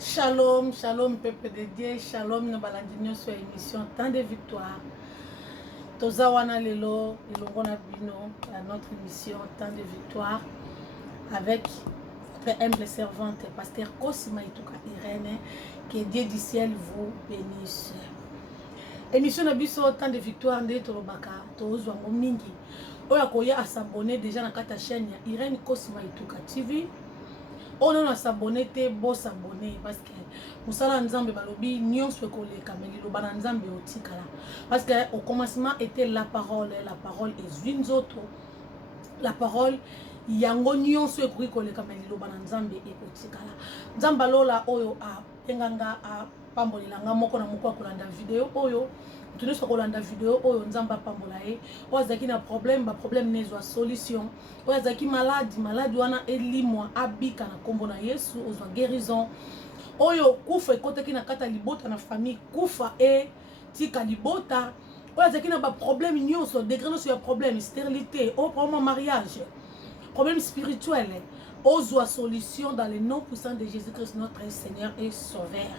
Shalom, shalom, peuple de Dieu, shalom, na balandinyo sur émission Temps de Victoire. Toza wana lelo, ilongo na bino, à notre émission Temps de Victoire, avec votre humble servante, pasteur Kosima Ituka Irene, que Dieu du ciel vous bénisse. Émission na biso Temps de Victoire, nde tolobaka, tozwa ngo mingi. Oya koya a s'abonner déjà na kata chaîne ya Irene Kosima Ituka TV. On a s'abonné te beau s'abonner parce que musala nzambe balobi nyonso ekoleka mais liloba nzambe otikala parce que au commencement était la parole est une autre la parole yango nyonso ekoki koleka mais liloba nzambe ekotikala nzamba lola oyo a penganga a pambolelanga moko na moko akolanda video oyo tuni sokolanda video oyo nzamba pambola ye oyo azaki na problème ba problème nezwa solution oyo azaki malade wana elimwa abika na kombo na Yesu ozwa guérison oyo kufa ekotaki na kata libota na famille kufa e tika libota oyo azaki na ba problème nyonso degré nyonso ya problème stérilité au problème mariage problème spirituel ozwa solution dans le nom puissant de Jésus-Christ notre Seigneur et Sauveur.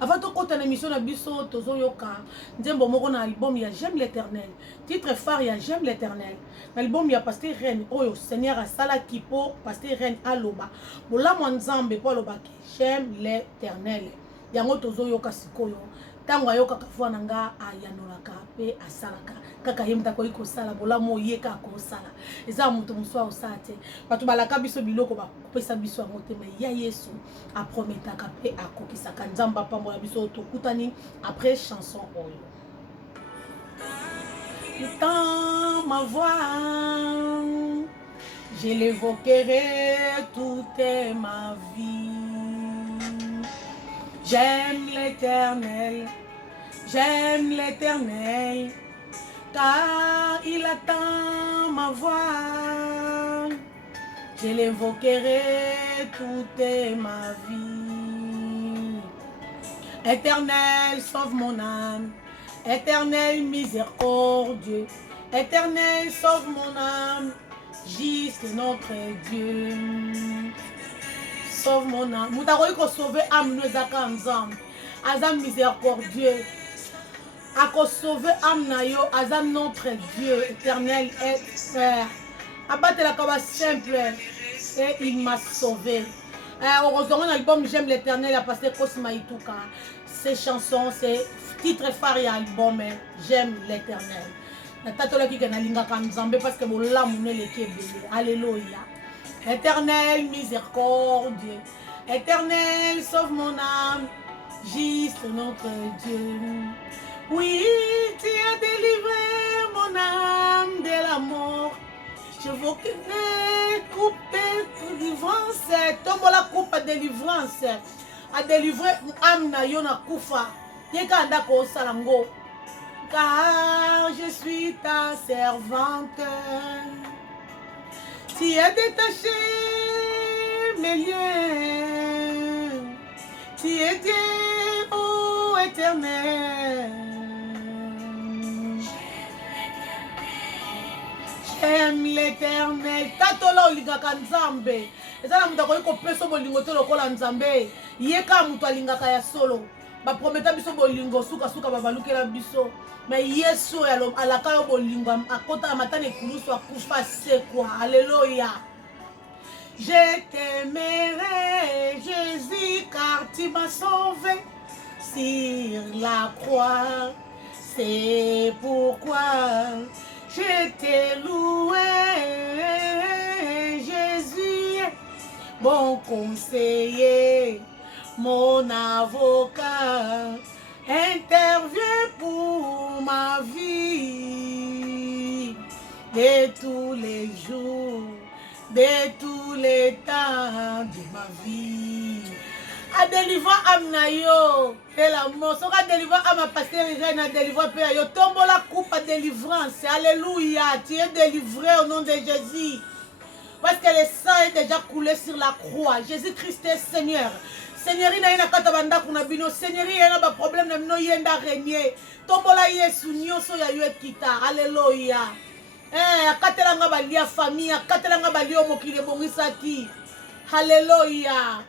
Avant de continuer l'émission na biso tozo yoka nzembo moko na album ya J'aime l'Éternel. Titre phare ya J'aime l'Éternel. Album ya Pasteur Reine oyo Seigneur asala kipo Pasteur Reine aloba. Bola nzambe po aloba ki J'aime l'Éternel. Yango tozo yoka sikoyo. Tango ayoka kafua nanga ayanolaka pe asalaka kaka yemta ko ikosala bola moyeka ko sala eza mutu muswa osate batu balaka biso biloko ba kopesa biso motema ya Yesu a prometaka pe akokisaka nzamba pambola biso tokutani après chanson oyo. Dans ma voix je l'évoquerai toute ma vie. J'aime l'Éternel, car il attend ma voix. Je l'évoquerai toute ma vie. Éternel, sauve mon âme. Éternel, miséricordieux. Éternel, sauve mon âme. Juste notre Dieu. Sauve mon âme. Moutaroy ko sauver âme nous zaka ensemble. Azam miséricordieux. A ko sauver âme na yo azam notre Dieu éternel et Père. Abattre la kaba simple et il m'a sauvé. Heureusement dans l'album J'aime l'Éternel a passé Kosima Ituka. Ces chansons c'est titre phare et album J'aime l'Éternel. Na tatola ki kana linga ka nzambe parce que bola munele kebele. Alléluia. Éternel, miséricordieux, Éternel, sauve mon âme, juste notre Dieu. Oui, tu as délivré mon âme de la mort. Je veux que tu coupes délivrance. Tombe la coupe à délivrance. A délivrer âme na yona kufa. Yeka andako salango. Car je suis ta servante. Tu as détaché mes liens, tu es Dieu, ô Éternel. J'aime l'Éternel. Tatola olingaka nzambe. Ezala mutu akoki kopesa bolingo te lokola nzambe. Yeka mutu alingaka ya solo. Ba prometa biso bolingo suka babalukela biso. Mais Yesu alaka yo bolingo akota matane kulusu akufa sekwa. Alléluia. Je t'aimerai Jésus car tu m'as sauvé sur la croix. C'est pourquoi je t'ai loué Jésus, bon conseiller, mon avocat. Intervient pour ma vie de tous les jours, de tous les temps de ma vie. A délivrer amnayo et la mort. So a délivrer ama pasteur Irene a délivrer pe yo tombo la coupe à délivrance. Alléluia. Tu es délivré au nom de Jésus. Parce que le sang est déjà coulé sur la croix. Jésus-Christ est Seigneur. Seigneur ina ina kata banda kuna bino Seigneur ina ba problème na bino yenda régner tombola Yesu nyonso ya yo ekita. Alléluia. Akatelanga balia famille akatelanga balio mokile bongisaki. Alléluia.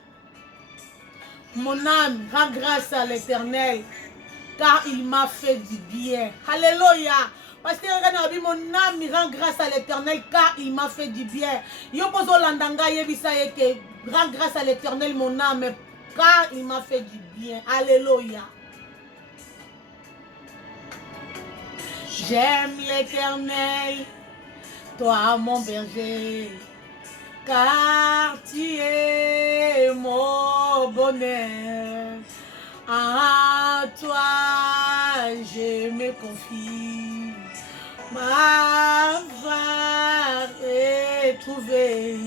Mon âme rend grâce à l'Éternel, car il m'a fait du bien. Alléluia. Parce que mon âme rend grâce à l'Éternel, car il m'a fait du bien. Yo poso landanga yebisa yeke rend grâce à l'Éternel, mon âme, car il m'a fait du bien. Alléluia. J'aime l'Éternel, toi mon berger, car tu es mon bonheur. À toi je me confie, ma va est trouvée.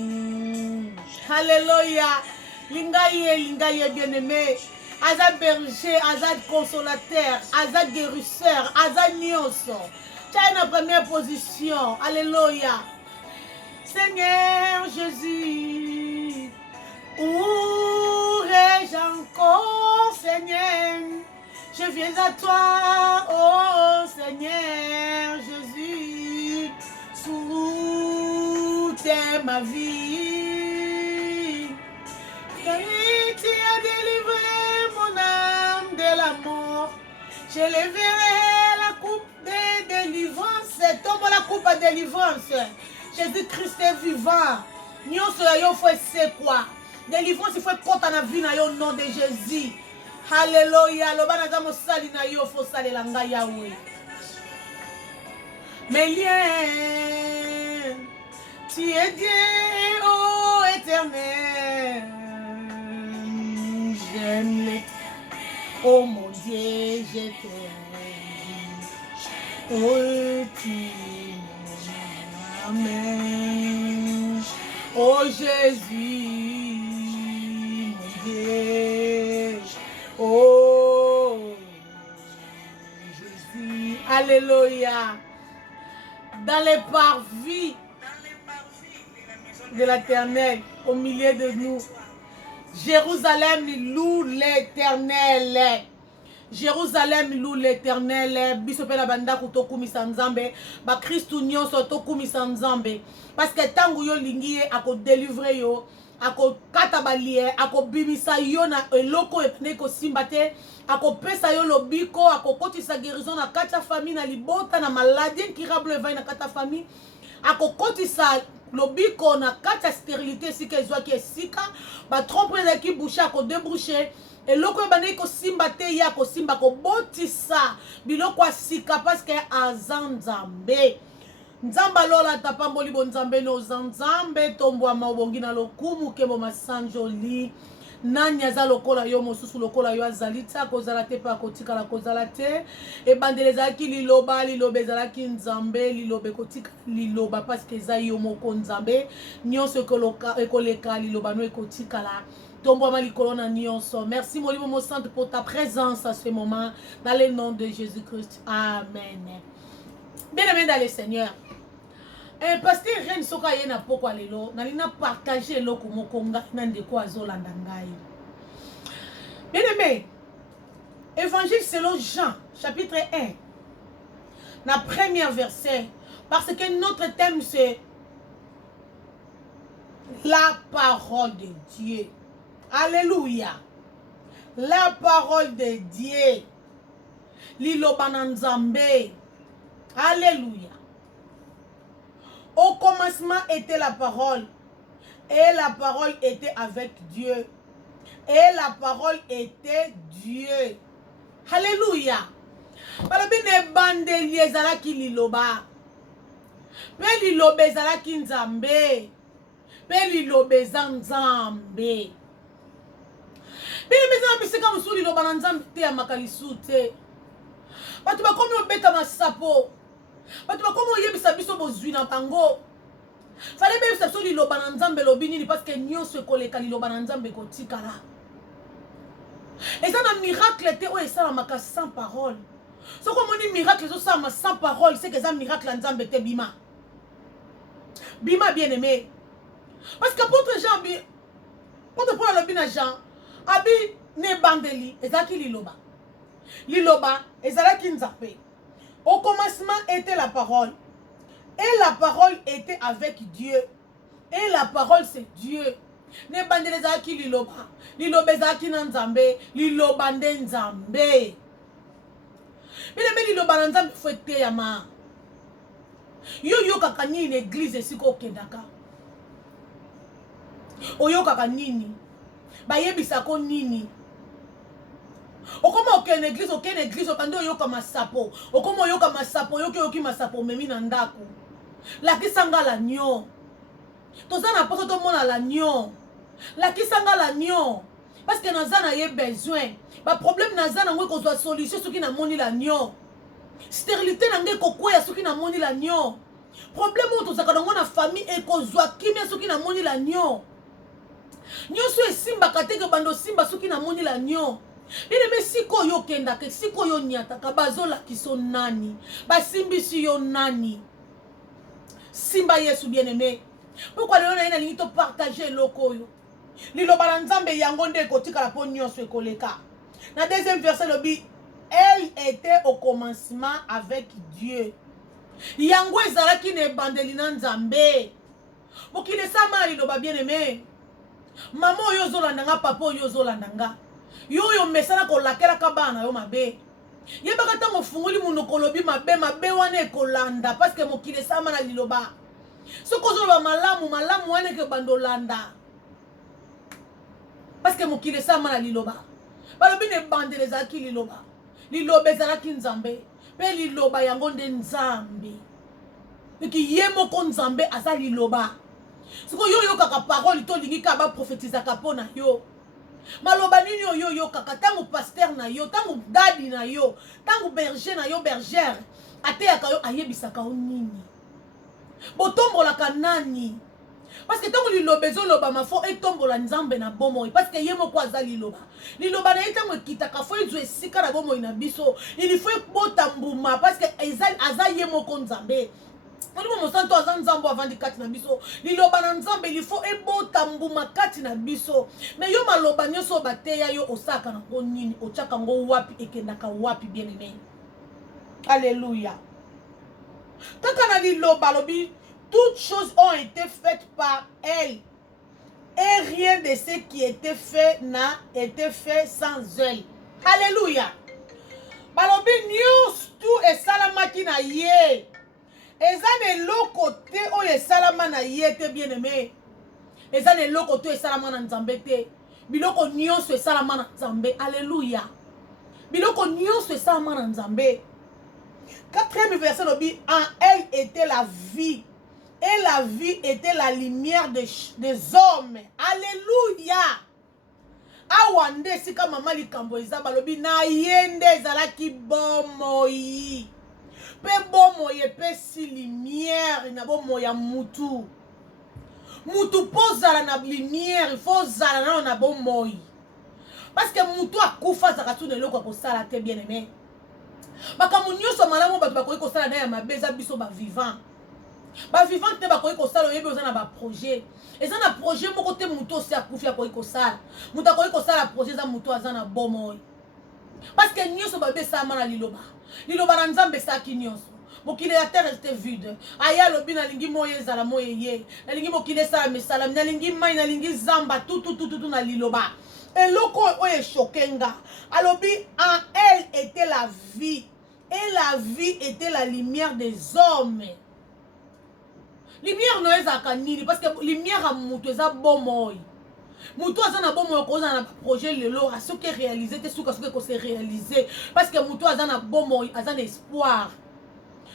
Alléluia. Lingaye bien-aimé. Azad berger, Azad consolateur, Azad guérisseur, Azad nyonso. Tu as une première position. Alléluia. Seigneur Jésus, où ai-je encore, Seigneur? Je viens à toi, oh Seigneur Jésus, toute est ma vie. Et tu as délivré mon âme de la mort. Je leverai la coupe de délivrance. Tombe la coupe de délivrance. Jésus-Christ est vivant. Nous c'est quoi? Délivrance, il faut être dans la vie au nom de Jésus. Alléluia. Mes liens, tu es Dieu, ô éternel. J'aime les. Oh mon Dieu, je t'aime. Oh, tu m'aimes. Oh Jésus, mon Dieu. Oh Jésus. Alléluia. Dans les parvis de l'Éternel, au milieu de nous. Jérusalem loue l'Éternel. Jérusalem loue l'Éternel. Bisope la banda kutoku misanzambe. Ba Christu nyonso toku misanzambe. Parce que tangu yo lingi ako délivrer yo, ako kata balie, ako bimisa yo na eloko epne ko simbate, ako pesa yo lobiko, ako kotisa guérison na kata famille na libota na maladie incurable va na kata famille. Ako kotisa lobiko na kata stérilité si ke zwa ki esika, ba trompe na ki boucher ako déboucher. Eloko ebane ko simba te ya ko simba ko botisa biloko asika parce que azanzambe. Nzamba lola tapamboli bonzambe no zanzambe tombwa mabongi na lokumu kebo masanjoli. Nani aza lokola yo mosusu lokola yo azalita kozala te pa kotika la kozala te. E bandele zaki liloba lilobe zalaki nzambe lilobe kotika liloba parce que za yo moko nzambe nyonso ekoleka liloba no ekotika la. Merci mon livre sainte pour ta présence à ce moment dans le nom de Jésus-Christ. Amen. Bien-aimé dans le Seigneur. Pasteur Ren Soka yena poko alelo nalina partager loko mokonga nande ko azolanda ngai. Bien-aimé. Évangile selon Jean chapitre 1. La première verset parce que notre thème c'est la parole de Dieu. Alléluia. La parole de Dieu. Lilobananzambe. Alléluia. Au commencement était la parole. Et la parole était avec Dieu. Et la parole était Dieu. Alléluia. Balobine bande liezalaki liloba. Pe lilobe zalaki nzambe. Pe lilobe zanzambe. Bini meza bisika musuli lo bananzambe te ya makalisu te. Batu bakomi obeta masapo. Batu bakomi oyebisa biso bozwi na bango. Fale be biso li lo bananzambe lo binini parce que nyonso ekoleka li lo bananzambe kotikala. Et ça na miracle te o esala maka sans parole. So comme on dit miracle so ça sans parole, c'est que ça miracle nzambe te bima. Bima bien aimé. Parce que apôtre Jean bi quand on le bina Jean abi ne bandeli ezaki liloba. Liloba ezalaki nzambe. Au commencement était la parole. Et la parole était avec Dieu. Et la parole c'est Dieu. ne bandele ezalaki liloba liloba ezalaki na nzambe liloba nde nzambe bileme liloba na nzambe fo eteyama yo yokaka nini eglize esika okendaka oyokaka nini bayebisako nini okoma okende eglize okande oyoka masapo okoma oyoka masapo oyoki masapo omemi na ndako lakisanga l'agneau toza na poso tomona l'agneau lakisanga l'agneau parce que naza na ye besoin baproblème naza nango ekozwa solution soki namoni l'agneau stérilité nango ekokweya soki namoni l'agneau problème oyo tozalaka nango na famille ekozwa kimia soki namoni l'agneau nyonso esimbaka te ke bando simba soki namoni l'agneau bileme sikoyo okendaka sikoyo onyataka bazolakisa nani basimbisi yo nani simba Yesu bien-aimé pourquoi lelo na nalingi to partager eloko oyo liloba na nzambe yango nde ekotikala mpo nyonso ekoleka na deuxième verset lobi elle était au commencement avec Dieu yango ezalaki na ebandeli na nzambe mokili esama liloba bien-aimé mama oyo ozolandanga papa oyo ozolandanga yo oyo mesana kolakelaka bana yo mabe yebaka ntango ofungoli monoko lobi mabe wana ekolanda parce que mokili esama na liloba soki ozoloba malamu wana eke bandolanda parce que mokili esama na liloba balobi na ebandeli ezalaki liloba ezalaki nzambe mpe liloba yango nde nzambe eki ye moko nzambe aza liloba siko yo oyokaka parole tolingi kaka baprofetizaka mpo na yo maloba nini oyo oyokaka ntango paster na yo ntango dadi na yo ntango berger na yo bergère ateyaka yo ayebisaka yo nini botombolaka nani parce que ntango liloba ezolobama fo etombola nzambe na bomoi parce que ye moko aza liloba na ye ntango ekitaka fo ezwa esika na bomoi na biso il faut ebota mbuma parce que aza ye moko nzambe Oli mosanto aza nzambo avandi kati na biso liloba na nzambe il faut ebota mbuma kati na biso mais yo maloba nyonso bateya yo osaka nango nini otiaka ngo wapi ekendaka wapi bien aimé alléluia kaka na liloba lobi toutes choses ont été faites par elle et rien de ce qui était fait n'a été fait sans elle alléluia balobi nyonso tout esalamaki na ye eza na eloko te oyo esalama na ye te bien aimé eza na eloko te esalama na nzambe te biloko nyonso esalama na nzambe alléluia biloko nyonso esalama na nzambe 4e verset lobi en elle était la vie et la vie était la lumière des hommes alléluia awa nde esika mama likambo eza balobi na ye nde ezalaki bomoi pe bomoi epesi lumière na bomoi ya mutu po ozala na lumière il faut ozala nano na bomoi parce que mutu akufa azaka tuna eloko ya kosala te bien aimé makambo nyonso malamu bato bakoki kosala na ya mabe eza biso bavivant te bakoki kosala oyebi oza na baprojet eza na projet moko te mutu osi akufi akoki kosala mutu akoki kosala projet eza mutu aza na bomoi parce que nyonso babe esalama na liloba na nzambe esalaki nyonso mokili ya terre était vide aya lobi nalingi moyo ezala moyo ye nalingi mokili esala esalami nalingi mai nalingi zamba tututututu na liloba eloko oyo eshoke nga alobi en elle était la vie et la vie était la lumière des hommes lumière no ezalaka nini parce que lumière ya mutu eza bomoi mutu aza na bomoi okozala na projet lelo asoki réaliser te suka soki ekose réaliser parce que mutu aza na bomoi aza na espoir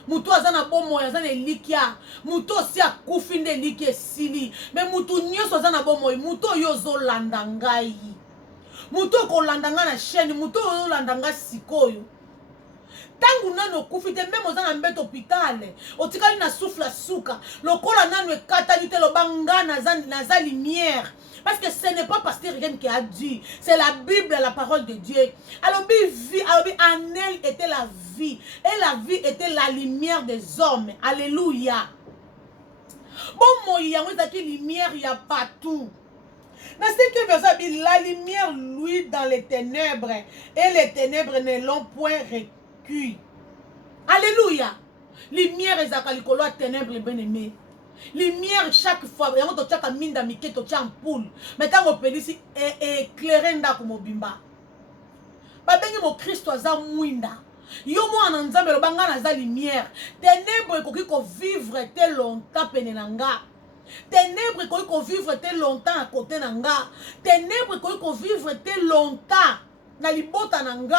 mutu aza na bomoi aza na elikia mutu osi akufi nde eliki esili me mutu nyonso aza na bomoi mutu oyo ozolanda ngai mutu okolanda ngai na chaîne mutu oyo ozolanda ngai sikoyo tangu nano okufi te meme oza na mbeto hôpital otikali na souffle suka lokola nano ekatali te loba nga naza lumière parce que ce n'est pas pasteur Rien qui a dit c'est la Bible la parole de Dieu alors en elle était la vie et la vie était la lumière des hommes alléluia bon moi yango ezaki lumière ya partout dans ce verset la lumière luit dans les ténèbres et les ténèbres ne l'ont point recueilli alléluia lumière ezaka likolo ya ténèbres bien aimé lumière chaque fois yango totiaka minda mike totia ampoule mais ntango opelisi éclaire ndako mobimba babengi mokristo aza mwinda yo mwana nzambe loba nga naza lumière ténèbre ekoki kovivre te longtemps pene na nga ténèbre ekoki kovivre te longtemps na kote na nga ténèbre ekoki kovivre te longtemps na libota na nga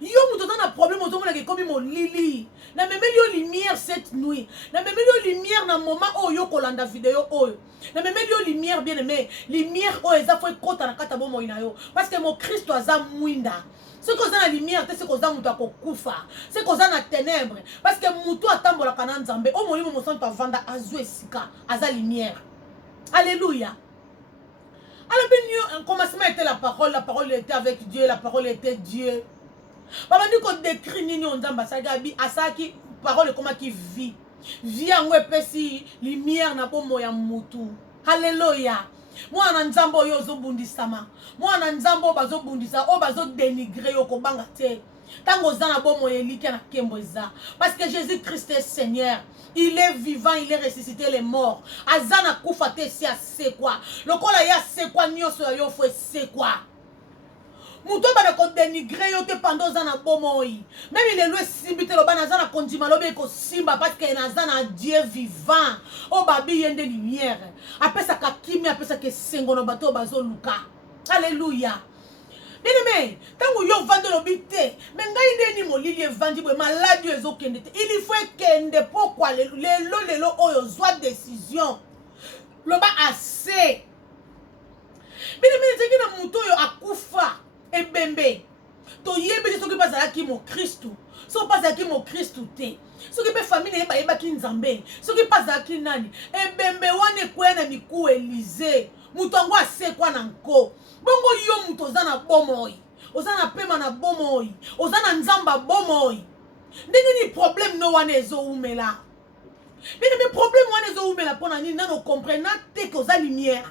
yo mutu oza na problème ozomonaka ekomi molili na memeli yo lumière cette nuit na memeli yo lumière na moment oyo yo kolanda video oyo na memeli yo lumière bien aimé lumière oyo eza fo ekota na kata bomoi na yo parce que mon Christ aza mwinda soki oza na lumière te soki oza mutu akokufa soki oza na ténèbre parce que mutu atambolaka na nzambe o molimo mosantu avanda azwa esika aza lumière alléluia. Alors, au commencement était la parole était avec Dieu, la parole était Dieu. Papa dit qu'on décrit nini on damba sagabi asaki parole comment qui vit. Vie en wepesi lumière na bomo ya mutu. Alléluia. Moi na nzambo yo zo bundisama. Moi na nzambo bazo bundisa o bazo dénigrer yo ko banga te. Tango zana bomo yeliki na kembo eza. Parce que Jésus Christ est Seigneur. Il est vivant, il est ressuscité les morts. Azana kufa te si c'est quoi. Lokola ya c'est quoi nyoso yo fo c'est quoi. Muto ba ko dénigrer yo te pendant zana bomoi. Même il est le sibite lo bana zana kondima lo be ko simba parce que na zana Dieu vivant. O babi yende lumière. Apesa ka kimi apesa ke sengo no bato bazo luka. Alléluia. Bien aimé, tant que yo vende l'obité, mais ngai ni molili vandi bo maladie ezo kende. Il faut kende pourquoi lelo oyo zwa décision. Loba assez. Bien aimé, c'est que na muto yo akufa e bembe. To yebe so ki pasala ki mo Christ. So pasala ki mo Christ te. So ki pe famille yeba yeba ki nzambe. So ki pasala ki nani. E bembe wane kwena miku Élysée. Muto ngo ase kwa na nko. Bongo yo muto zana bomoi. Ozana pema na bomoi. Ozana nzamba bomoi. Ndenge ni problème no wane ezo umela. Mais problème wane ezo umela pona nini nano comprendre te ko za lumière.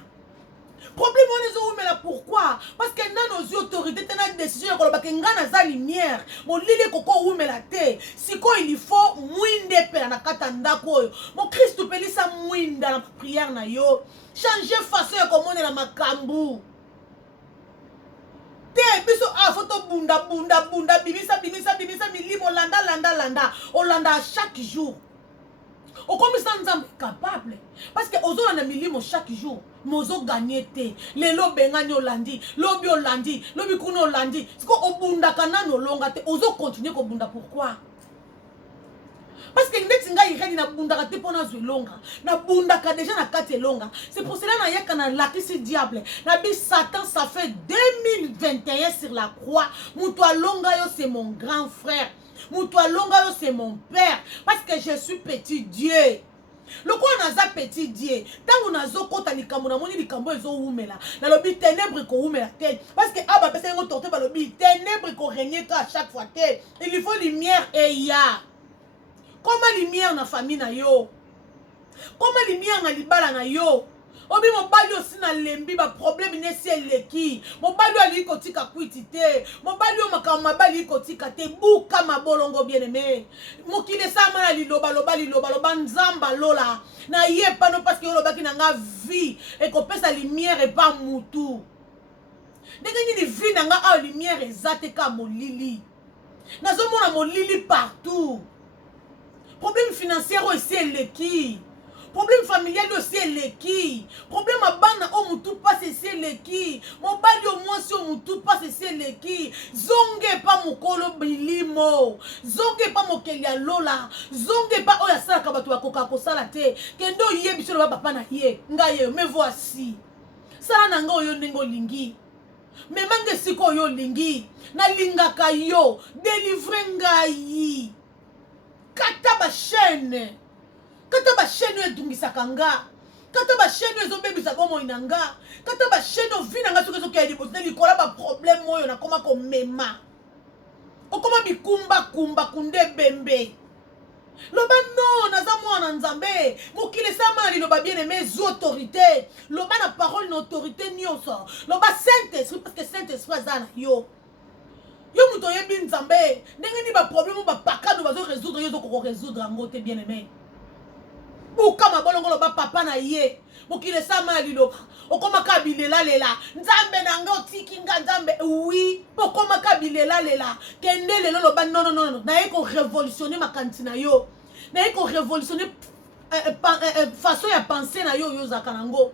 Problème wane ezo umela pourquoi? Parce que nano zi autorité te na décision ko lobaka ngana za lumière. Mo lile koko umela te. Siko il faut mwinde pe na kata ndako oyo. Mo Christ pelisa mwinda na prière na yo. Changer façon ya komone na makambu. Te biso a photo bunda bimisa milimo landa olanda chaque jour. O comme ça nzambe capable parce que ozo na milimo chaque jour mozo gagner te lelo bengani olandi lobi kuno olandi siko obunda kanano longa te ozo continuer ko bunda pourquoi? Parce que ndeti nga ireni na bunda te pona zwelonga na bunda ka déjà na kati longa. C'est pour cela na yaka na lakisi diable na bi Satan ça fait 2021 sur la croix. Muto longa yo c'est mon grand frère. Muto longa yo c'est mon père parce que je suis petit Dieu. Le quoi naza petit Dieu. Tant on a zo kota likambo na moni likambo ezo umela. Na lobi ténèbres ko umela te parce que aba pesa ngo torté ba lobi ténèbres ko régner à chaque fois te. Il faut lumière et ya. Comment lumière na famille na yo? Comment lumière na libala na yo? Obi mobali aussi na lembi ba problème ne si eleki. Mobali ali ko tika kwitite. Mobali o makama mabali ko tika te buka mabolongo bien aimé. Mokile sama na loba nzamba lola. Na ye pa no parce que yo lobaki na nga vie et ko pesa lumière et pas mutu. Ndenge ni vie na nga a lumière ezate ka molili. Nazo mona molili partout. Problème financier aussi est qui? Problème familial aussi est qui? Problème à bana au mutu pas c'est le qui? Mon bali au moins si au mutu pas c'est le qui? Zonge pas mon kolo bilimo. Zonge pas mon kelia lola. Zonge pas oya sala kabatu wa koka kosala te. Kendo ye biso ba papa na ye. Nga ye me voici. Sala na nga oyo ndenge lingi. Me mange siko yo lingi. Na lingaka yo. Délivrer ngai. Kata ba chaîne edungisaka nga kata ba chaîne ezobebisa bomo inanga kata ba chaîne ovina nga soki soki ya liboso likola ba problème oyo na koma ko mema okoma bikumba kunde bembe loba non naza mwana nzambe mokile sama liloba bien aimé zo autorité loba na parole na autorité nyonso loba Saint-Esprit parce que Saint-Esprit azana yo muto yebi nzambe ndenge ni ba problème ba pakano bazo résoudre yo ko résoudre ngo te bien aimé buka mabolongo loba papa na ye mokile sama liloba okoma kabilela lela nzambe nanga otiki nga nzambe oui pokoma kabilela lela kende lelo loba non na ye ko révolutionner makanti na yo na ye ko révolutionner façon ya penser na yo yozaka nango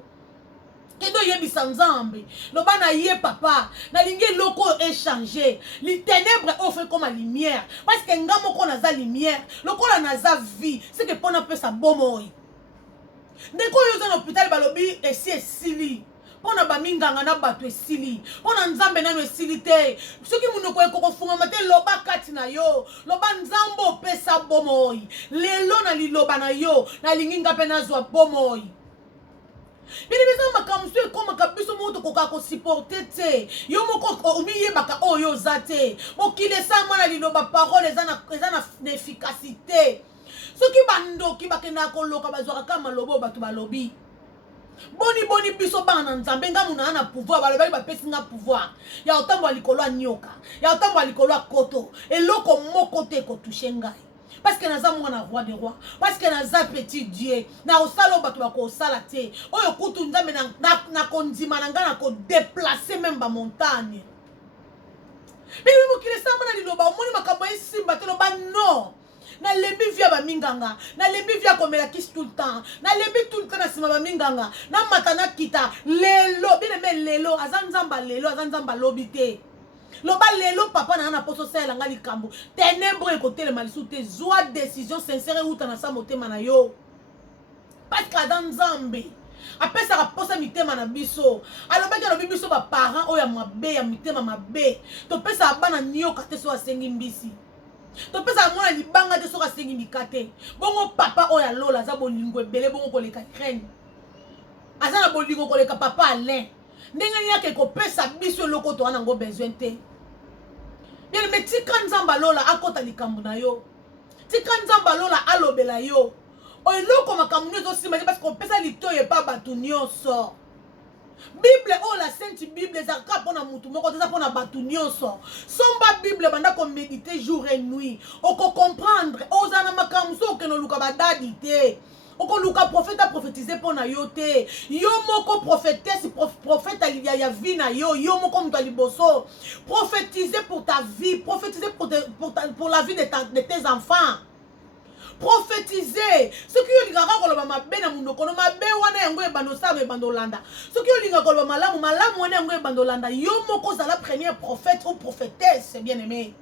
kendo yebisa nzambe loba na ye papa nalingi loko échanger li ténèbres offre comme la lumière parce que nga moko naza lumière lokola naza vie c'est que pona pesa bomoi ndeko yo za na hôpital balobi esi esili pona baminganga na bato esili pona nzambe nano esili te soki munoko ekokofungama te loba kati na yo loba nzambe opesa bomoi lelo na liloba na yo nalingi nga mpe nazwa bomoi bini bisa makambo so ekomaka biso moko tokoka kosupporte te yo moko omiyebaka oyo oza te mokili esama na liloba parole eza na efficacité soki bandoki bakendaka koloka bazwaka kaka maloba bato balobi boni biso bana na nzambe nga muna na pouvoir balobaki bapesi nga pouvoir ya otambola likolo ya nyoka ya otambola likolo ya koto eloko moko te ekotushe ngai parce que naza mwana roi de roi parce que naza petit dieu na osala oyo bato bakosala te oyo kutu nzambe na kondima na ngai na kodeplace meme bamontagne bino mokili esamba na liloba omoni makambo esimba te loba non nalembi via baminganga nalembi via komela kisi tout le temps nalembi tout le temps na nsima baminganga namata nakita lelo bineme lelo aza nzamba lelo aza nzamba lobi te loba lelo papa na na poso sala nga likambo ténèbres ekotelema lisu te zwa décision sincère euta na sa motema na yo parce que aza nzambe apesaka posa mitema na biso alobaki alobi biso baparent oyo ya mabe ya mitema mabe topesaka bana nioka te so asengi mbisi topesaka mwana libanga te soki asengi mika te bongo papa oyo alola aza bolingo ebele bongo koleka reine aza na bolingo koleka papa alain ndenge nini yake kopesa biso eloko towana yango besoin te bien me tika nzambe alola akota likambo na yo tika nzambe alola alobela yo eloko makambo nyonso osimba te parce kopesa litoyo epa bato nyonso bible oyo la sainte bible ezalaka mpona mutu moko te eza mpona bato nyonso somba bible banda komédite jour et nuit okocomprendre ozala na makambo so okende oluka badadi te okoluka prophète aprophétise mpona yo te yo moko prophétesse prophète ya vie na yo yo moko moto ya liboso prophétise pour ta vie prophétise pour la vie de tes enfants prophétiser soki yo lingaka koloba mabe na munoko no mabe wana yango ebando sala ebando landa soki yo lingaka koloba malamu wana yango ebando landa yo moko zala premier prophète ou prophétesse bien aimé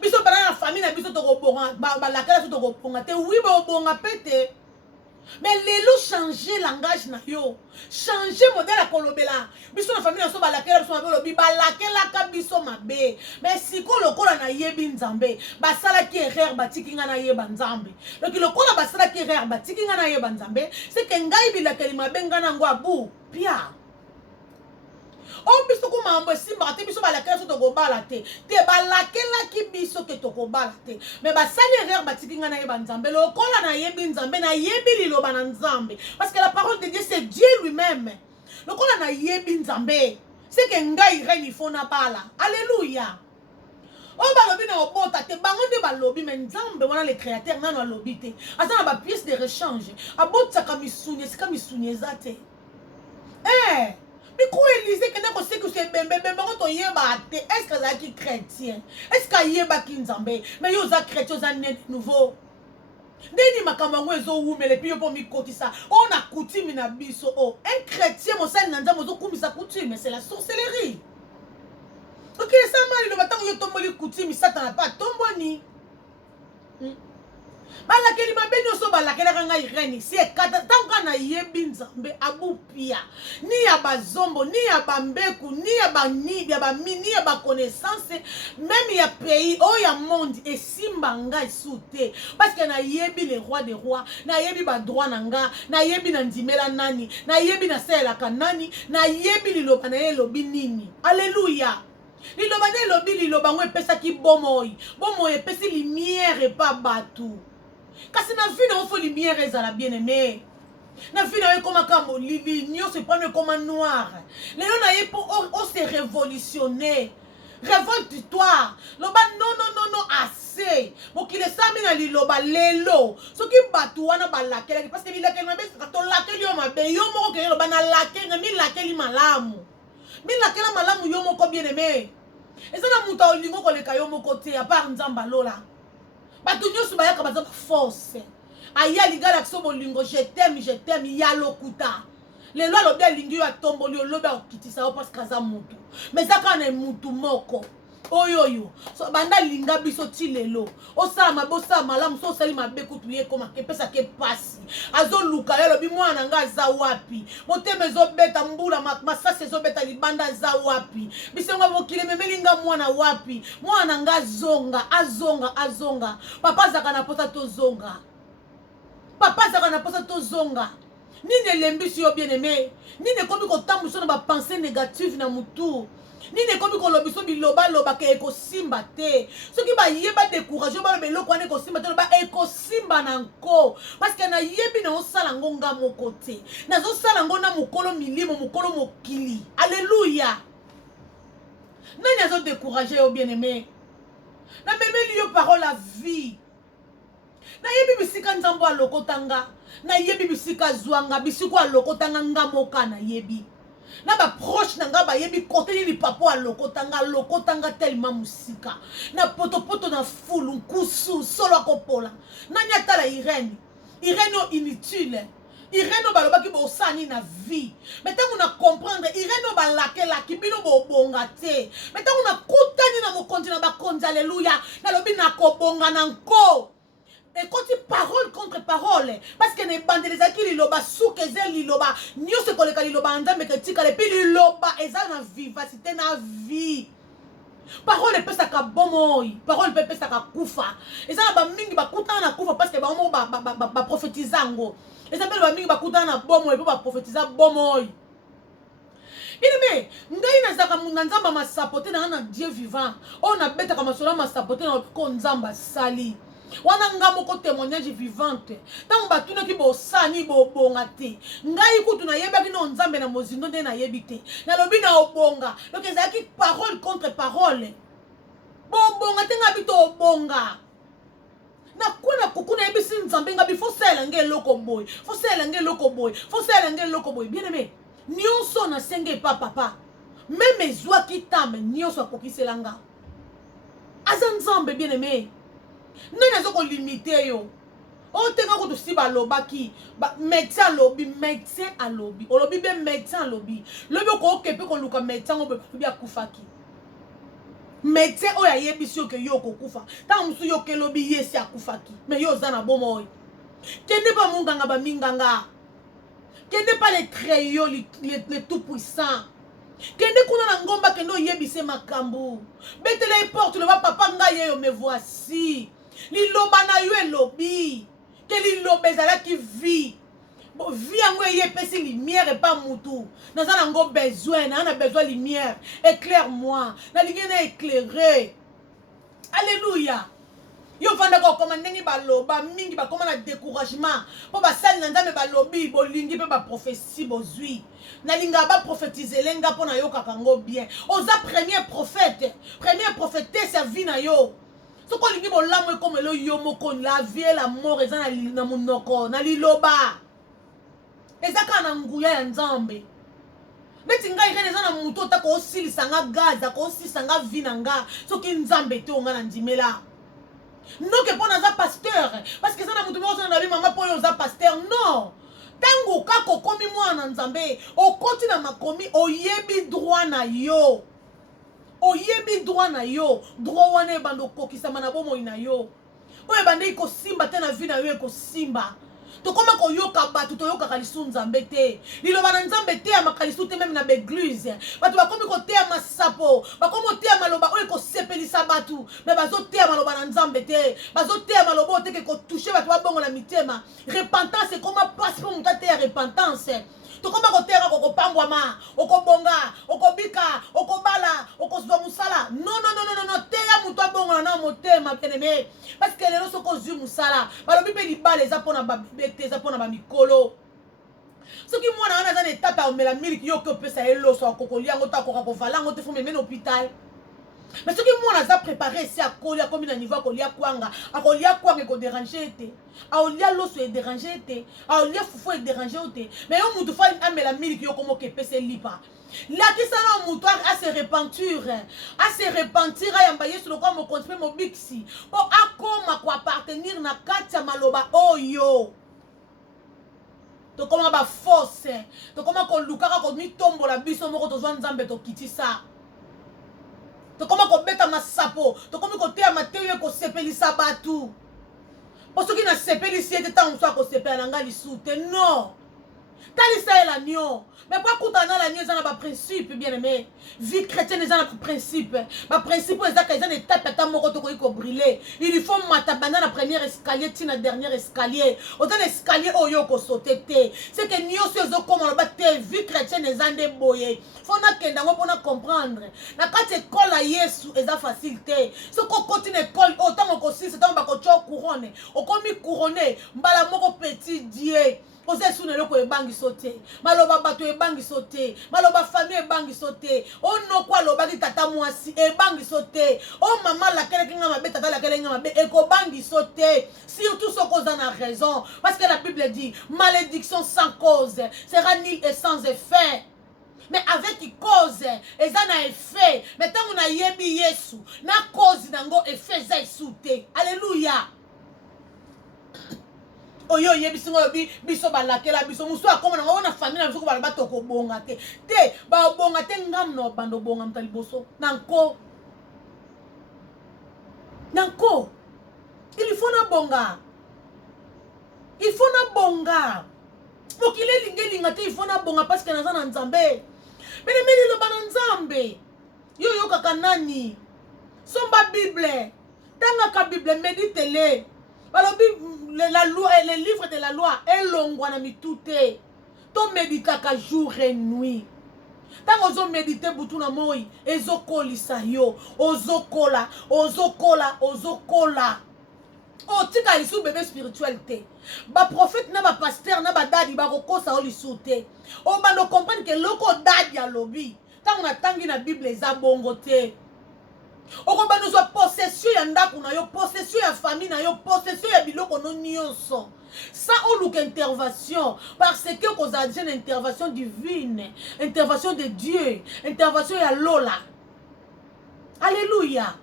biso bana na famille na biso tokobonga balakela so tokobonga te oui bobonga pete mais lelo changer langage na yo changer modèle à kolobela biso na famille na so balakela biso mabe lobi balakelaka biso mabe mais siko lokola na yebi nzambe basalaki erreur batiki nga na yeba nzambe donc lokola basalaki erreur batiki nga na yeba nzambe c'est que ngai bilakeli mabe nga nango abu pia o biso ko mambo esimba te biso balakela so tokobala te balakelaki biso ke tokobala te mais basali erreur batiki nga na yeba nzambe lokola na yebi nzambe na yebi liloba na nzambe parce que la parole de Dieu c'est Dieu lui-même lokola na yebi nzambe c'est que ngai reine ifo na bala alléluia o balobi na obota te bango nde balobi mais nzambe wana le créateur nano alobi te aza na bapièce de rechange abotisaka misuni esika misuni eza te Biko Élysée kende ko seki se bembe bango to yeba te est-ce que azaki chrétien est-ce que yeba ki nzambe mais yo za chrétien za né nouveau ndeni makambo ngo ezo wumele puis yo po mi kotisa on a coutume na biso oh un chrétien mosali na nzambe zo kumisa coutume c'est la sorcellerie OK ça mali lo batango yo tomboli coutume satana pas tomboni balakeli mabe nyonso balakelaka ngai reine si ekata ntango na yebi nzambe abupia ni ya bazombo ni ya bambeku ni ya bamini ni ya baconnaissance même ya pays oyo ya monde esimba ngai su te parce que nayebi le roi des rois nayebi badroit na nga nayebi na ndimela nani nayebi nasalelaka nani nayebi liloba na ye elobi nini alleluya liloba na elobi liloba ngo epesaki bomoi epesi lumière epa bato kasi na vie na ofo lumière ezala bien aimé na vie na ekoma kama lili nyonso epano ekoma noir lelo na ye po o se révolutionner Révolte-toi. Loba non, assez. Mokile sami na liloba lelo. Soki batu wana ba lakelaki. Parce que mi lakelaki mabe, kato lakeli yo mabe. Yo moko ke loba na lakelaki, mi lakeli malamu. Mi lakela malamu yo moko bien aimé. Et ça na muta olingo koleka yo moko te, à part nzamba lola. Batu nyosu bayaka bazaba force. Aya ligala kiso bolingo, je t'aime, ya lokuta. Les lois l'obé lingi ya tomboli l'obé okitisa parce kaza mutu. Mais ça quand est mutu moko. Oyoyo. So banda linga biso ti lelo. Osa mabosa malamu so sali mabe kutu ye koma ke pesa ke pasi. Azo luka yo lobi mwana nga za wapi. Moteme zo beta mbula masase zo beta libanda za wapi. Bisenga mokile memelinga mwana wapi. Mwana nga azonga. Papa zaka na pota to zonga. Papa zaka na pota to zonga. Ni ne lembisi yo bien aimé. Ni ne komi ko tambuso na ba pensée négative na mutu. Ni ne komi ko lobiso biloba loba ke eko simba te. Soki ba yeba décourager ba be loko ane ko simba te ba eko simba nanko. Parce que na yebi na osala ngonga moko te. Na zo sala ngona mukolo milimo mukolo mokili. Alléluia. Nani azo décourager yo bien aimé. Na memeli yo parole la vie. Na yebi bisika nzambo alokotanga. Na yebi bisika zwanga bisiko alokotanga ngamoka na yebi. Na ba proche na nga ba yebi kote ni papo alokotanga tellement musika. Na poto na fulu nkusu solo akopola. Na nyata la Irène o inutile. Irène o balobaki bo sani na vie. Metango na comprendre Irène o balakela kibino bo bonga te. Metango na kutani na mokonzi na bakonzi alléluia. Na lobi na kobonga na nko. Et quand tu parole contre parole, parce que les bandes les acquis liloba soukezel liloba, nyo se koleka liloba andambe ketika le pi liloba eza na vivacité na vie. Parole peut ça ka bomoy, parole peut ça ka kufa. Eza ba mingi ba kutana na kufa parce que ba mo ba prophétisango. Eza ba mingi ba kutana na bomoy po ba prophétisa bomoy. Bien-aimé, ngai nazaka munanzamba masapote na Dieu vivant. On a beta kama sola masapote na ko nzamba sali. Wana nga moko témoignage vivante tango batuna ki bo sani bo bonga te ngai kutu na yebaki no nzambe na mozindo nde na yebite na lobi na obonga donc ezaki parole contre parole bo bonga te nga bito obonga na kuna kuku na yebisi nzambe nga bi fosela nge loko boy bien aimé nyonso na senge papa même ezwa kitame nyonso akokisela nga aza nzambe bien aimé. Nani azo ko limiter yo. O tenga ko to si ba lobaki ba médecin alobi. O lobi be médecin alobi. Lobi ko okepe ko luka médecin o be bi akufaki. Médecin o ya yebisi yo ke yo ko kufa. Ta musu yo ke lobi yesi akufaki. Mais yo zana bomoy. Kende pas munganga ba minganga. Kende pas les crayons les tout puissants. Kende kuna na ngomba kendo yebise makambu. Betele porte le papa nga yo me voici. Liloba na yo elobi. Que liloba ezala ki vie. Bon vie yango yepesi lumière et pas mutu. Naza nango besoin, na a besoin lumière. Éclaire-moi. Na lingi na éclairer. Alléluia. Yo vanda ko koma ndenge baloba mingi ba koma na découragement po ba sali na nzambe balobi bolingi pe ba prophétie bozui na linga ba prophétiser lenga po na yo kakango bien oza premier prophétesse a vie na yo soko lingi bolamu comme lo yo moko la vie et la mort eza na monoko na liloba eza kana nguya ya nzambe neti ngai rene eza na muto ta ko osilisa nga gaza ko osilisa nga vie na nga soki nzambe te onga na ndimela. Non que pour naza pasteur parce que ça na mutu mo na bi mama pour naza pasteur non tango kako komi mwana nzambe okoti na makomi oyebi droit na yo droit wana bando kokisama na bomo ina yo oye bande iko simba te na vie na yo iko simba to koma ko yoka batu to yoka kalisu nzambe te liloba na nzambe te ya makalisu te même na l'église batu bakomi ko te ya masapo bakomi te ya maloba oyo ko sepelisa batu mais bazo te ya maloba na nzambe te bazo te ya maloba te ke ko toucher batu ba bongo na mitema repentance comment passe pour muta te ya repentance to koma ko te ya ko pambwama okobonga okobika okobala okozwa musala non te ya mutu bongo na motema bien-aimé parce que les soko zu musala balobi pe libale za pona ba bete za pona ba mikolo soki mwana wana za na étape ya omela miliki yo ko pesa eloso akokoli yango ta koka kovala yango te fo meme na hôpital Mais ce que moi on a préparé c'est à coller comme un niveau à coller kwanga et ko déranger té a olia l'osso est dérangé té a olia foufou est dérangé té mais on mutu fa amela mili ki yokomo ke pese lipa là qui ça non mutu à se repentir à yamba yesu lokwa mo continuer mo bixi po akoma ko appartenir na kati ya maloba oyo to koma ba force to koma ko lukaka ko mi tombola biso moko to zwa nzambe to kitisa to koma ko beta masapo to koma ko tea mateyo ko sepelisa batu parce que na sepelisi ete tant so ko sepela nga lisute non talisa ela nio mais pas kutana la nio za na ba principe bien aimé vie chrétienne za na principe ba principe za ka za na étape ta moko to ko brûler il faut matabana na premier escalier tina dernier escalier autant escalier oyo ko sauter te c'est que nio so zo comme ba te vie chrétienne za nde boye faut na kenda ngo pona comprendre na kati école à Yesu eza facilité ce ko continue école autant ko si c'est tant ba ko cho couronne o komi couronné mbala moko petit dieu ose sune loko ebangi sote maloba bato ebangi sote maloba famille ebangi sote ono kwa loba ki tata mwasi ebangi sote o mama la kele kinga mabe tata la kele kinga mabe eko bangi sote surtout ce cause en a raison parce que la Bible dit malédiction sans cause sera nulle et sans effet. Mais avec une cause, et ça n'a effet. Mais tant qu'on a yebi Yesu, na cause nango effet zay soute. Alléluia. Oyo yebi singo biso balakela biso muso akoma nango na famille na biso ko balaba to ko bonga te. Te ba bonga te ngam no bando bonga mtali boso. Nanko. Nanko. Il faut na bonga. Il faut na bonga. Mokile lingelinga te il faut na bonga parce que naza na nzambe. Mais le bananzambe yo yo kaka nani somba Bible tanga ka Bible méditez-le balobi la loi les livres de la loi elongwa na mitute to méditaka jour et nuit tango zo méditer butu na moi ezokolisa yo ozokola oh tika lisu bébé spiritualité ba prophète na ba pasteur na ba dadi ba kokosa o lisute o bando comprendre que loko dadi ya lobi tango na tangi na Bible eza bongo te o ko bando so possession ya ndaku na yo possession ya famille na yo possession ya biloko no nyonso ça on look intervention parce que cause a une intervention divine intervention de Dieu intervention ya lola alléluia.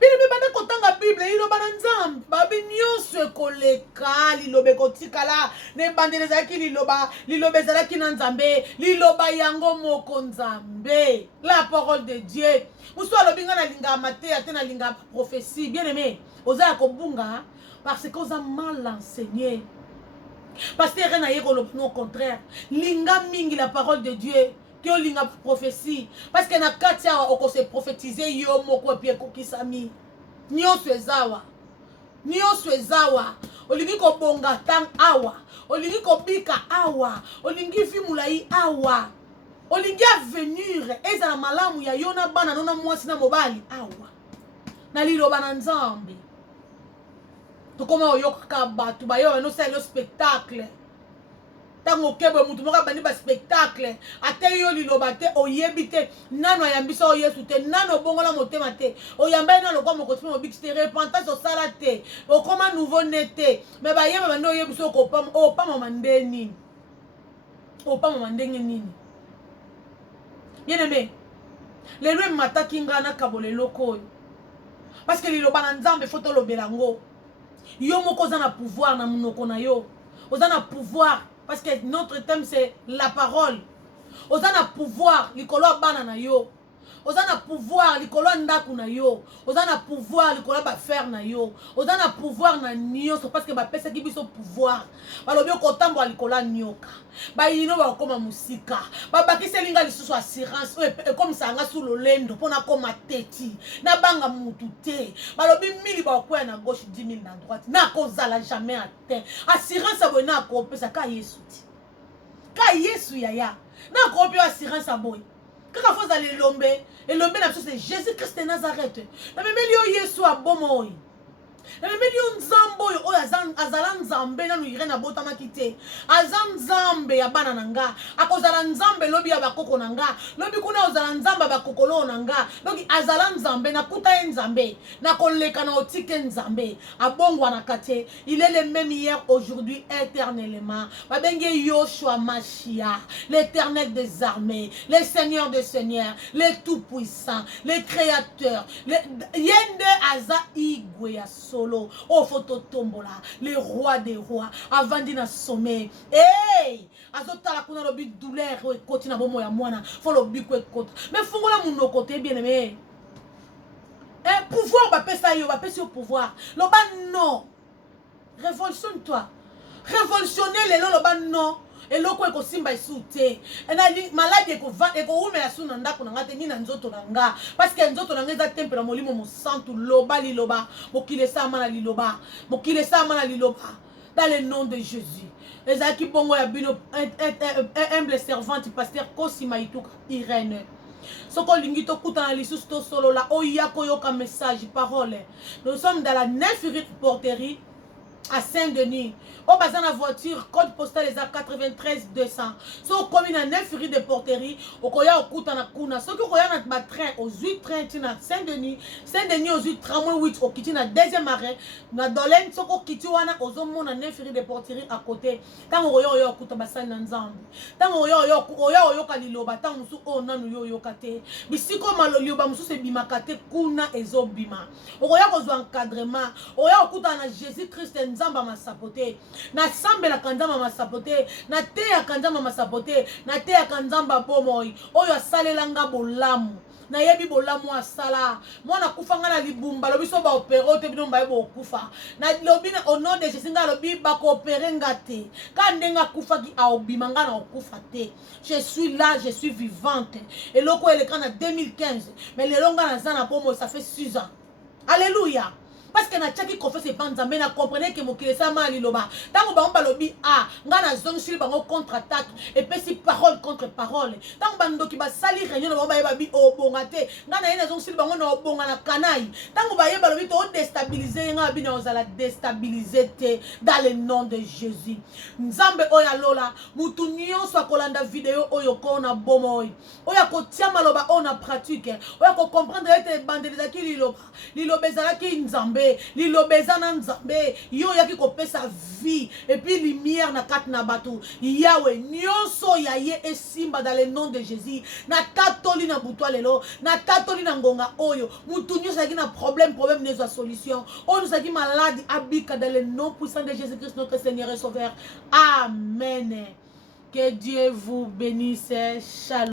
Bini bana kotanga Bible ilo bana nzambe babi nyonso koleka lilobe kotikala ne bandele zaki lilobe zalaki na nzambe liloba yango moko nzambe la parole de Dieu muso alobinga na linga mate ate na linga prophétie bien aimé oza kobunga parce que oza mal enseigné parce que rien na yeko le au contraire linga mingi la parole de Dieu que linga prophétie parce que na katia oko se prophétiser yo moko pie kokisami nyonso ezawa olingi ko bonga tang awa olingi ko bika awa olingi fimulai awa olingi avenir ezala malamu ya yona bana nona mwasi na mobali awa na liloba na nzambe to koma oyoka batu bayo no sala spectacle tango kebe mutu moka bandi ba spectacle ate yo liloba te oyebite nano ayambisa o Yesu te nano bongola motema te oyamba na lokwa moko timo bixte repentance o sala te o koma nouveau nete me ba yeba bando yebiso ko pam o pam mandeni o pam mandenge nini bien aimé les lois mataki ngana kabole loko parce que liloba na nzambe foto lobelango yo moko za na pouvoir na munoko na yo oza na pouvoir. Parce que notre thème c'est la parole. Ozana pouvoir likolo bana na yo. Ozana pouvoir likolo ndaku na yo. Ozana pouvoir likolo ba faire na yo. Ozana pouvoir na nyoso parce que ba pesa ki biso pouvoir. Balobi ko tambo likolo nyoka. Ba yino ba koma musika. Ba bakise linga lisusu assurance comme ça nga sous lolendo pona koma teti. Na banga mutu te. Balobi mili ba kwa na gauche 10 000 na droite. Na kozala jamais atteint. Assurance abona ko pesa ka Yesu ti. Ka Yesu yaya. Na ko pe assurance aboy. Kaka faut aller lombe et lombe na c'est Jésus Christ de Nazareth. Na memeli o Yesu abomoy. Namemeli nzambe oyo azala nzambe nanu irene abotamaki te. Aza nzambe ya bana nanga. Akozala nzambe lobi ya bakoko nanga. Lobi kuna ozala nzambe ya bakokolo nanga. Lobi azala nzambe nakuta ye nzambe. Nakoleka na otike nzambe. Abongwa na kate. Il est le même hier, aujourd'hui, éternellement. Babenge Yoshua Mashiach, l'éternel des armées, le Seigneur des seigneurs, le tout-puissant, le créateur, Yende Aza Igwe Solo, O Foto Tombola, le roi des rois, avant d'ina sommet. Hey! Azota la kuna lobi douleur, koti na bomo ya mwana, faut lobi kwe kota. Mais fungola mon côté, bien aimé. Pouvoir, va passer au pouvoir. Loba non. Révolutionne-toi. Révolutionner les loba non. Et l'eau quoi simba soute. Malade eko ume ya suna ndako na ngate ni na nzoto nanga. Parce que nzoto nanga za temple na molimo mo santu loba li loba. Mokile sa mana li loba. Mokile sa mana li loba. Dans le nom de Jésus. Les aki bongo ya bino humble servante pasteur Kosima Ituka Irène. Soko lingito kuta na lisusu to solo la oyako yoka message parole. Nous sommes dans la 9 rue Porterie à Saint-Denis. Au bazar la voiture, code postal les 93 200. So commune à 9 rue de Porterie, au koya okuta na kuna. So ko koya na train aux 8 train tina Saint-Denis aux 8 tramway 8 au kiti na deuxième arrêt. Na Dolène soko kiti wana ozomo na 9 rue de Porterie à côté. Tango oyo okuta basali na nzambe. Tango oyo kaliloba tango musu o nanu yo yokate. Bisiko malolioba musu se bimakate kuna ezobima. Oya kozwa encadrement. Oya okuta na Jésus-Christ nzamba masapote. Na sambe la kanzamba masapote. Na te ya kanzamba masapote. Na te ya kanzamba bomoi. Oyo asalelanga bolamu. Na yebi bolamu asala. Mwana kufanga na libumba. Lobi so ba opero te bino mba yebo okufa. Na lobi na au nom de Jésus nga lobi bako opere nga te. Kandenga kufa ki a obimanga na okufa te. Je suis là, je suis vivante. Et loko elekan na 2015. Mais le longa na zana bomo ça fait 6 ans. Alléluia. Parce que na tchaki confesse et panzambe na comprenez que mokile sa mali loba. Tango ba omba lobi nga na zone sur bango contre-attaque et puis si parole contre parole. Tango ba ndoki ba sali réunion ba ba bi obongate. Nga na yena zone sur bango na obonga na kanai. Tango ba yeba lobi to déstabiliser nga bi na ozala déstabiliser te dans le nom de Jésus. Nzambe oya lola mutu nyonso akolanda vidéo oyo kona bomoy. Oya ko tia maloba ona pratique. Oya ko comprendre ete bandelizaki liloba. Liloba ezalaki nzambe. Lilobeza na nzambe yo yaki kopesa vie et puis lumière na kat na bato Yahweh nyonso ya ye esimba dans le nom de Jésus na tatoli na butwa lelo na tatoli na ngonga oyo mutu nyonso yaki na problème nezo solution on nous a dit malade abika dans le nom puissant de Jésus-Christ notre Seigneur et Sauveur. Amen. Que Dieu vous bénisse. Shalom.